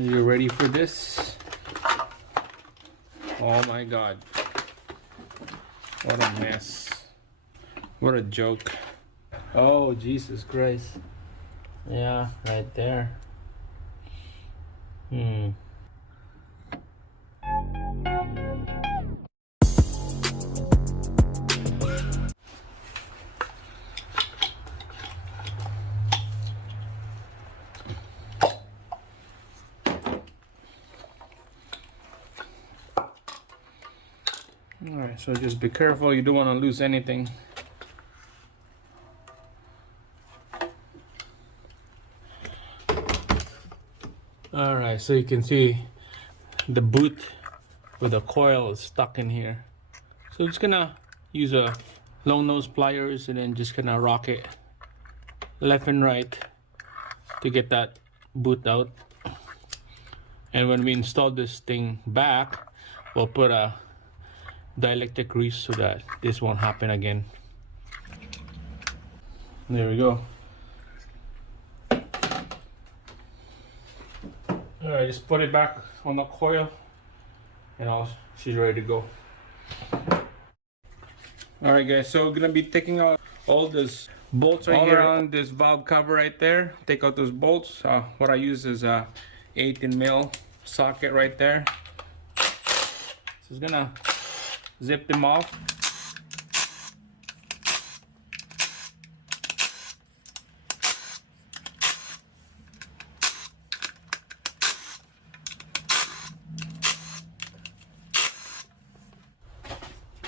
You ready for this? Oh my god. What a mess. What a joke. Oh, Jesus Christ. Yeah, right there. Alright, so just be careful, you don't want to lose anything. Alright, so you can see the boot with the coil is stuck in here. So just gonna use a long nose pliers and then just gonna rock it left and right to get that boot out. And when we install this thing back, we'll put a dielectric grease so that this won't happen again. There we go. Alright, just put it back on the coil and she's ready to go. Alright guys, so we're gonna be taking out all this bolts right here on this valve cover right there. Take out those bolts. What I use is a 18mm socket right there. So it's gonna zip them off.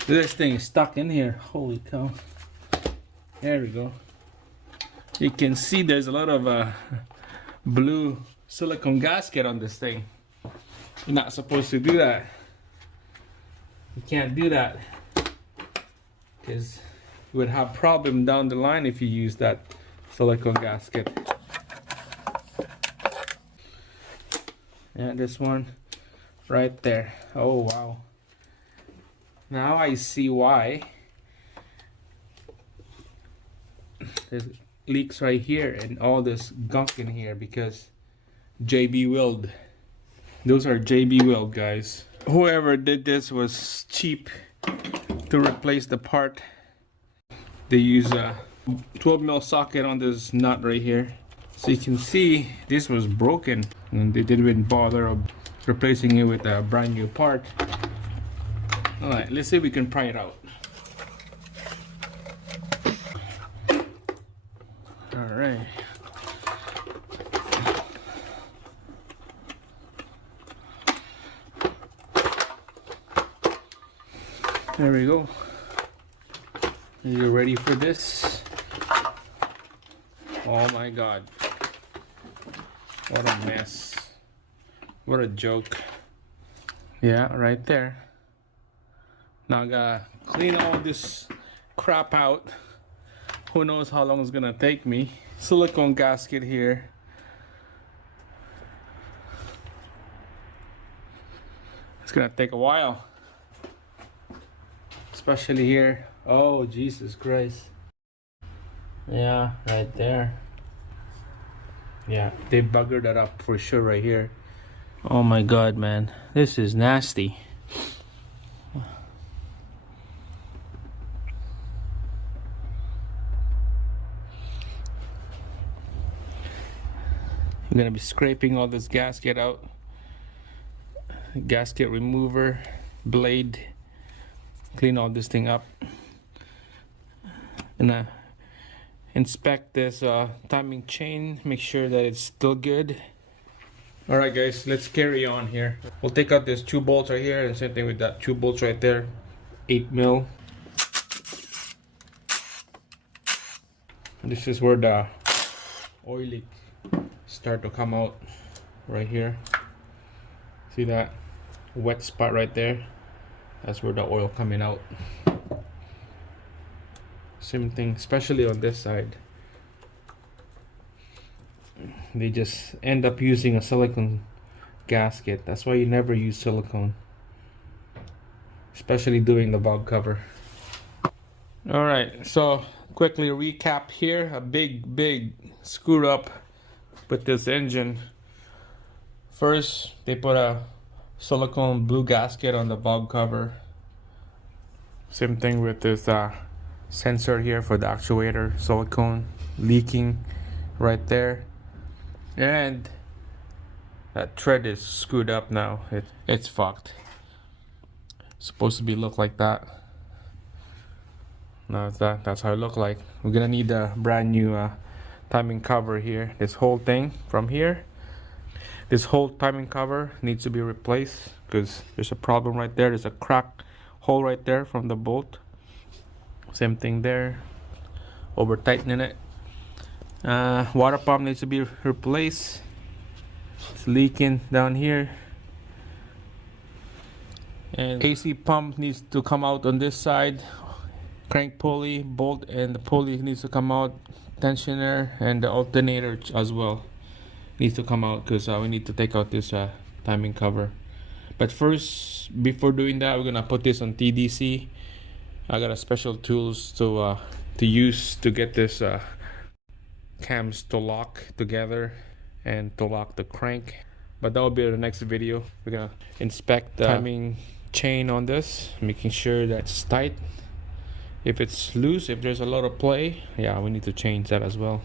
This thing is stuck in here. Holy cow. There we go. You can see there's a lot of blue silicone gasket on this thing. You're not supposed to do that. You can't do that because you would have problem down the line if you use that silicone gasket. And this one right there. Oh wow. Now I see why there's leaks right here and all this gunk in here, because JB Weld. Those are JB Weld, guys. Whoever did this was cheap to replace the part. They use a 12mm socket on this nut right here. So you can see this was broken and they didn't even bother of replacing it with a brand new part. Alright, let's see if we can pry it out. Alright. There we go. Are you ready for this? Oh my god. What a mess. What a joke. Yeah, right there. Now I gotta clean all this crap out. Who knows how long it's gonna take me. Silicone gasket here. It's gonna take a while. Especially here. Oh, Jesus Christ. Yeah, right there. Yeah, they buggered that up for sure right here. Oh my god, man. This is nasty. I'm gonna be scraping all this gasket out. Gasket remover, blade. Clean all this thing up. Gonna inspect this timing chain, make sure that it's still good. Alright guys, let's carry on here. We'll take out this 2 bolts right here, and same thing with that 2 bolts right there. 8mm. This is where the oil leak start to come out right here. See that wet spot right there? That's where the oil coming out. Same thing, especially on this side. They just end up using a silicone gasket. That's why you never use silicone, especially doing the valve cover. Alright, so quickly recap here. A big screw up with this engine. First, they put a silicone blue gasket on the valve cover. Same thing with this sensor here for the actuator, silicone leaking right there. And that thread is screwed up now. It's fucked. It's supposed to be look like that. No, that's how it look like. We're gonna need a brand new timing cover here. This whole thing from here, this whole timing cover needs to be replaced because there's a problem right there. There's a crack hole right there from the bolt. Same thing there. Over tightening it. Water pump needs to be replaced. It's leaking down here. And AC pump needs to come out on this side. Crank pulley, bolt, and the pulley needs to come out. Tensioner and the alternator as well needs to come out because we need to take out this timing cover. But first, before doing that, we're gonna put this on TDC. I got a special tools to use to get this cams to lock together and to lock the crank. But that will be the next video. We're gonna inspect the timing chain on this, making sure that it's tight. If it's loose, if there's a lot of play, yeah, we need to change that as well.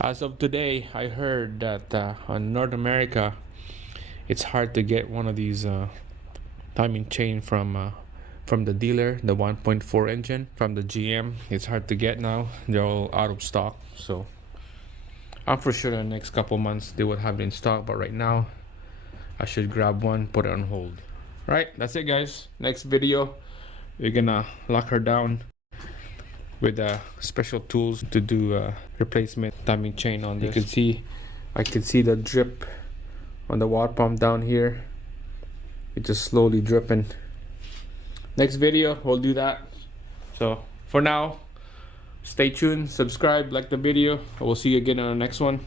As of today, I heard that on North America, it's hard to get one of these timing chain from the dealer, the 1.4 engine from the GM. It's hard to get now. They're all out of stock. So I'm for sure in the next couple months they would have it in stock. But right now, I should grab one, put it on hold. Right, that's it, guys. Next video, we're gonna lock her down with special tools to do replacement timing chain on this. You can see, I can see the drip on the water pump down here. It's just slowly dripping. Next video, we'll do that. So for now, stay tuned, subscribe, like the video. I will see you again on the next one.